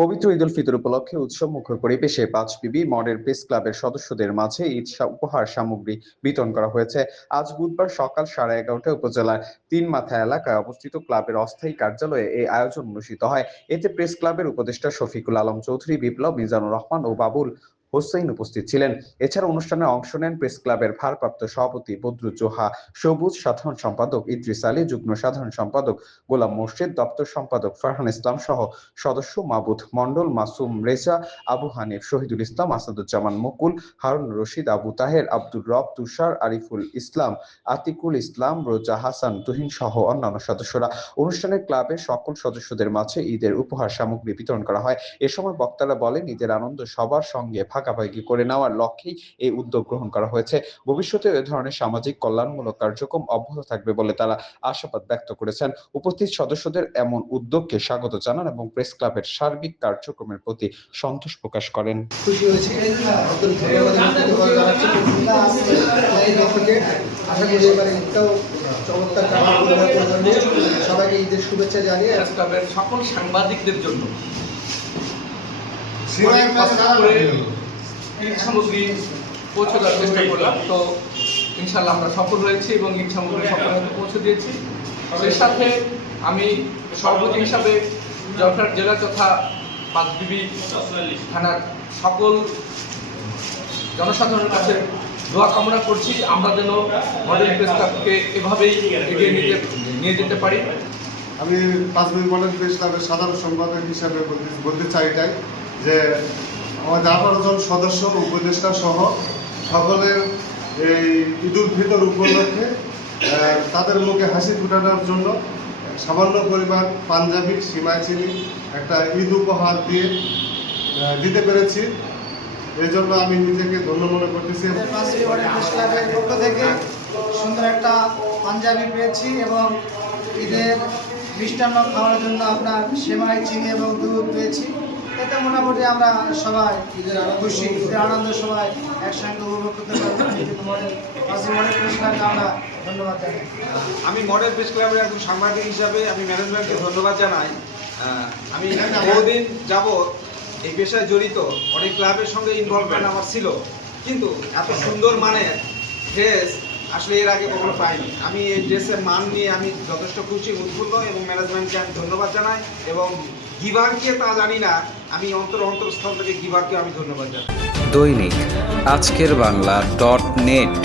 পবিত্র ঈদুল ফিতর উপলক্ষে উৎসবমুখর পরিবেশে পাঁচবিবি মডেল প্রেস ক্লাবের সদস্যদের মাঝে ঈদ উপহার সামগ্রী বিতরণ করা হয়েছে। আজ বুধবার সকাল 11:30টায় উপজেলার তিন মাথা এলাকায় অবস্থিত ক্লাবের অস্থায়ী কার্যালয়ে এই আয়োজন অনুষ্ঠিত হয়। এতে প্রেস ক্লাবের উপদেষ্টা শফিকুল আলম চৌধুরী, বিপ্লব, মিজানুর রহমান ও বাবুল হোসেন উপস্থিত ছিলেন। এছাড়া অনুষ্ঠানে অংশ নেন প্রেস ক্লাবের ভারপ্রাপ্ত সভাপতি বদরুজ্জোহা সবুজ, সাধারণ সম্পাদক ইদ্রিস আলী, যুগ্ম সাধারণ সম্পাদক গোলাম মোর্শেদ, দপ্তর সম্পাদক ফারহান ইসলাম সহ সদস্য মাবুদ মন্ডল, মাসুম রেজা, আবু হানিফ, শহীদুল ইসলাম, আসাদুজ্জামান মুকুল, হারুন রশিদ, আবু তাহের, আব্দুর রব, তুষার, আরিফুল ইসলাম, আতিকুল ইসলাম, রোজা হাসান, তুহিন সহ অন্যান্য সদস্যরা। অনুষ্ঠানে ক্লাবের সকল সদস্যদের মাঝে ঈদের উপহার সামগ্রী বিতরণ করা হয়। এ সময় বক্তারা বলেন, ঈদের আনন্দ সবার সঙ্গে ভাগাভাগি করে নেওয়ার লক্ষ্যেই এই উদ্যোগ গ্রহণ করা হয়েছে। ভবিষ্যতে এ ধরনের সামাজিক কল্যাণমূলক কার্যক্রম অব্যাহত থাকবে বলে তারা আশাবাদ ব্যক্ত করেছেন। উপস্থিত সদস্যদের এমন উদ্যোগকে স্বাগত জানান এবং প্রেস ক্লাবের সার্বিক কার্যক্রমের প্রতি সন্তোষ প্রকাশ করেন। খুশি হয়েছে, আশা করি এবার ঈদটাও চমৎকার সবাইকে ঈদের শুভেচ্ছা জানিয়ে ক্লাবের সকল সাংবাদিকদের জন্য ঈদ সামগ্রী পৌঁছে দেওয়ার চেষ্টা করলাম। তো ইনশাল্লাহ আমরা সফল হয়েছি এবং ঈদ সামগ্রী সকলের হাতে পৌঁছে দিয়েছি। এর সাথে আমি সভাপতি হিসাবে জয়পুরহাট জেলা তথা পাঁচবিবি থানার সকল জনসাধারণের কাছে দোয়া কামনা করছি, আমরা যেন মডেল প্রেস ক্লাবকে এভাবেই এগিয়ে নিয়ে যেতে পারি। আমি পাঁচবিবি মডেল প্রেস ক্লাবের সাধারণ সম্পাদক হিসাবে বলতে চাই এটাই যে আমাদের 18 জন সদস্য, উপদেষ্টা সহ সকলের এই ঈদুল ফিতর উপলক্ষে তাদের মুখে হাসি ফুটানোর জন্য সামান্য পরিমাণ পাঞ্জাবি, সিমাই চিনি একটা ঈদ উপহার দিতে পেরেছি। এই জন্য আমি নিজেকে ধন্য মনে করতেছি। পাঁচবিবি মডেল প্রেস ক্লাবের পক্ষ থেকে সুন্দর একটা পাঞ্জাবি পেয়েছি এবং ঈদের মিষ্টান্ন খাওয়ার জন্য আপনার সেমাই, চিনি এবং দুধ পেয়েছি। এতে মোটামুটি আমরা সবাই ঈদের খুশি, ঈদের আনন্দ সবাই একসঙ্গে উপভোগ করতে পারবো। পাঁচবিবি মডেল প্রেস ক্লাবকে আমরা ধন্যবাদ জানাই। আমি মডেল প্রেস ক্লাবের একজন সাংবাদিক হিসাবে আমি ম্যানেজমেন্টকে ধন্যবাদ জানাই। আমি বহুদিন যাবৎ এই পেশায় জড়িত, অনেক ক্লাবের সঙ্গে ইনভলভমেন্ট আমার ছিল, কিন্তু এত সুন্দর মানের ড্রেস আসলে এর আগে কখনো পাইনি। আমি এই ড্রেসের মান নিয়ে আমি যথেষ্ট খুশি, উৎফুল্ল এবং ম্যানেজমেন্টকে আমি ধন্যবাদ জানাই এবং গিভারকে তা জানি না, আমি অন্তরস্থল থেকে গিভারকে আমি ধন্যবাদ জানাই। দৈনিক আজকের বাংলা .net